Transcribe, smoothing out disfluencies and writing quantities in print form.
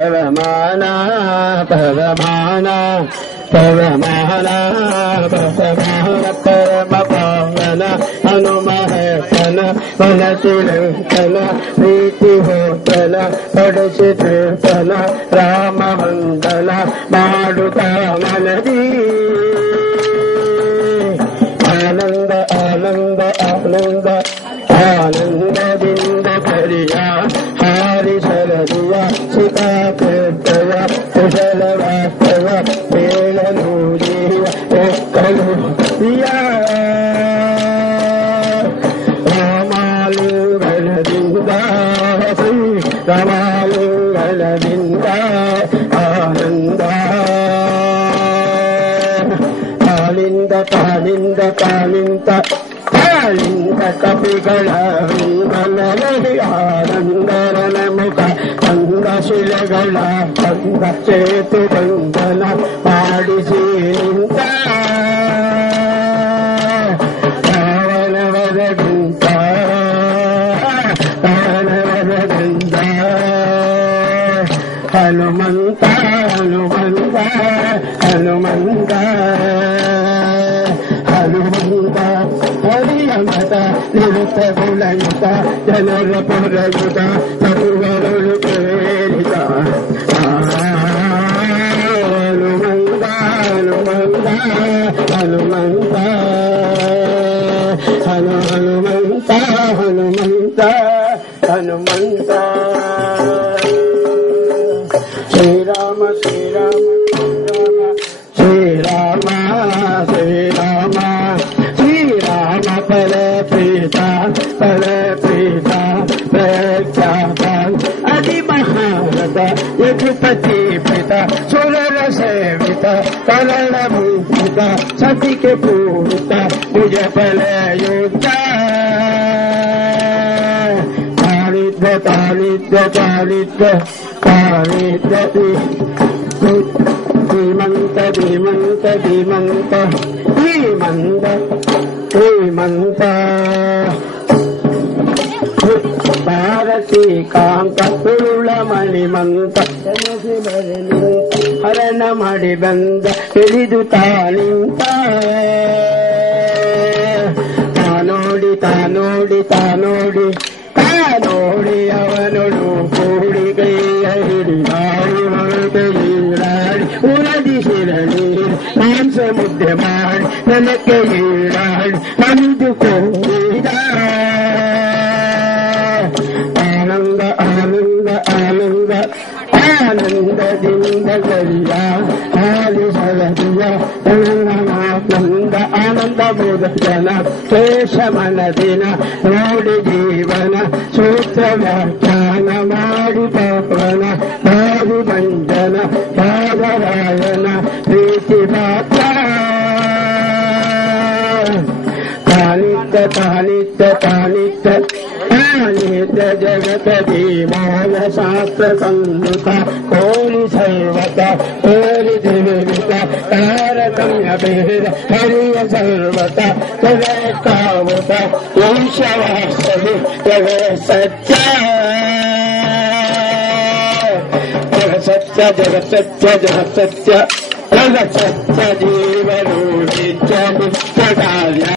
ಪವಮಾನ ಪವಮಾನ ಪವಮಾನ ಪವಮಾನ ಪರಮ ಪಾವನ ಹನುಮಹೇತನ ಮನಸಿಲಂಕನ ಪ್ರೀತಿ ಹೋತನ ಪಡಿಸಿ ತಿರ್ತನ ರಾಮ ಮಂಡಲ ಮಾಡುತ್ತ ಮನದಿ ಆನಂದ ಆನಂದ ಆನಂದ ಆನಂದದಿಂದ ಕರಿಯ ಹಾರಿಸಲರಿಯ ಸುಖಾಕೃತಯ ಕುಶಲ ವಾಸ್ತವ ಹೇಳಲು ಜೀವ ಎಕ್ಕಲು ರಾಮಾಲಿಂಗನದಿಂದ ರಾಮಾಲಿಂಗನದಿಂದ ಆನಂದ ಕಾಲಿಂದ ಕಾಲಿಂದ ಕಾಲಿಂದ ಕಾಲಿಂದ ಕಪಿಗಳ ಆನಂದರನ ಮುಖ ಕಂದ ಶಿಲೆಗಳ ಕಂದ ಸೇತು ಬಂಧನ ಮಾಡಿಸಿ ನಿಂತ ರಾವಣವರಗಿಂತ ರಾವಣವರಗಿಂತ ಹನುಮಂತ ಹನುಮಂತ ಹನುಮಂತ ಹನುಮಂತ ಹರಿಯ ಮತ ನಿರುತ ಗುಣಯುತ ಜನರ ಪುರಯುತ ಸರ್ವರುಳು ಪ್ರೇರಿತ ಹನುಮಂತ ಹನುಮಂತ ಹನುಮಂತ ಹನುಮಂತ ಹನುಮಂತ ಹನುಮಂತ ಶ್ರೀರಾಮ ಶ್ರೀರಾಮ ಶ್ರೀರಾಮ ಶ್ರೀರಾಮ ಶ್ರೀರಾಮ ಫಲ ಪ್ರೀತ ಫಲ ಪ್ರೀತ ಪ್ರಖ್ಯಾತ ಅತಿ ಮಹಾರಥ ಯದುಪತಿ ಪಿತ ಸುರರ ಸೇವಿತ ಕಲಳ ಮುಖಿತ ಸತಿಗೆ ಪೂರಿತ ನಿಜ ಫಲಯುಕ್ತ ತಾಳಿದ್ದ ತಾಳಿದ್ದ ತಾಳಿದ್ದ ತಾಳಿದ್ದ ಧೀಮಂತ ಧೀಮಂತ ಧೀಮಂತ ಧೀಮಂತ ಧೀಮಂತ ಭಾರತೀ ಕಾಂತ ಸುರುಳ ಮಣಿಮಂತ ಹರಣ ಮಾಡಿ ಬಂದ ಹಿಡಿದು ತಾನಿಂತ ತಾನೋಡಿ ತಾನೋಡಿ ತಾನೋಡಿ ತಾನೋಡಿ ಅವನೊಳು ಕೂಡಿ ಕೈಯ ಹಿಡಿದಾಡಿ ಈಡಾಡಿ ಉರದಿ ಶಿರಳೀರು ಮಾಂಸ ಮುದ್ದೆ ಮಾಡಿ ನನಕ್ಕೆ ಈಡಾಡಿ ನಮಿದು ಕೋರಿದ ಆನಂದ ಆನಂದ ಆನಂದ ಆನಂದದಿಂದ ಕರಿಯ ಹಾಲಿಸಲದಿಯ ಆನಂದ ಆನಂದ ಬೋಧನ ಶೇಷ ಮನದಿನ ನೋಡಿ ಜೀವನ ಸೂತ್ರ ವ್ಯಾಖ್ಯಾನ ಮಾಡಿ ಪಾಪನ ಬಾರಿ ಬಂಧನ ಬಾದರಾಯನ ಪ್ರೀತಿ ಪಾತ್ರ ತಾನಿದ್ದ ತಾನಿದ್ದ ತಾನಿದ್ದ ತಾನಿದ್ದ ಜಗತದಿ ಮೌನ ಶಾಸ್ತ್ರ ಸಂಯುತ ಕೋಲಿ ಸೈವತ ಕೋಲಿ ದೇವಿತ ತಾರತಮ್ಯ ಭೇದ ಹರಿಯ ಸರ್ವತ ಜಗತ್ತಾವತ ವಂಶವಾಸವಿ ಜಗ ಸತ್ಯ ಜಗ ಸತ್ಯ ಜಗ ಸತ್ಯ ಜಗ ಸತ್ಯ ಜಗ ಸತ್ಯ ಜೀವನು ನಿತ್ಯ ನಿತ್ಯ ಕಾರ್ಯ